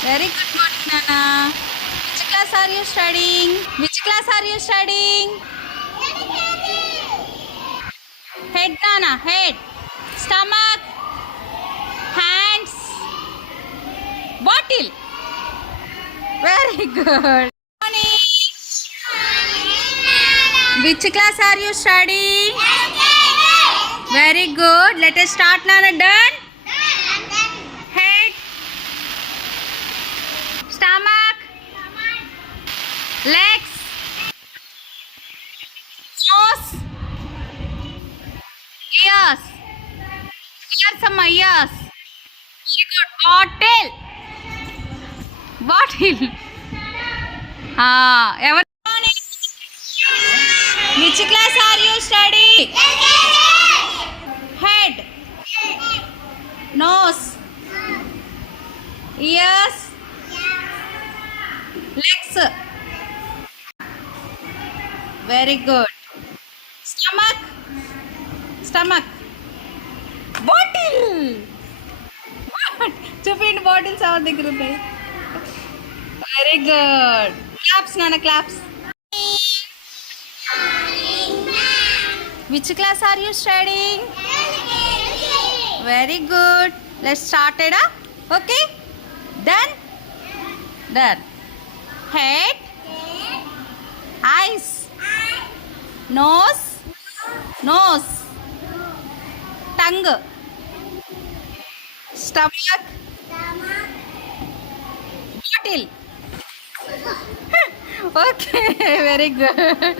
Very good morning, Nana. Which class are you studying? Which class are you studying? Head, Nana. Head. Stomach. Hands. Bottle. Very good. Morning. Which class are you studying? Very good. Let us start, Nana. Done? Head. Stomach. Legs. Nose. Ears. Here some ears. Very good. Bottle. Bottle. Ever. Which class are you studying? Head. Nose. Ears. Legs. Very good. Stomach. Stomach. Bottle. What? చూపిండి bottles ఎవరి దగ్గర ఉన్నాయి. Very good. Claps నాన్న claps. Which class are you studying? Very good. Let's start it up. Okay? Done? Done. Head. Eyes. Nose. Nose. Tongue. Stomach. Bottle. Okay, very good.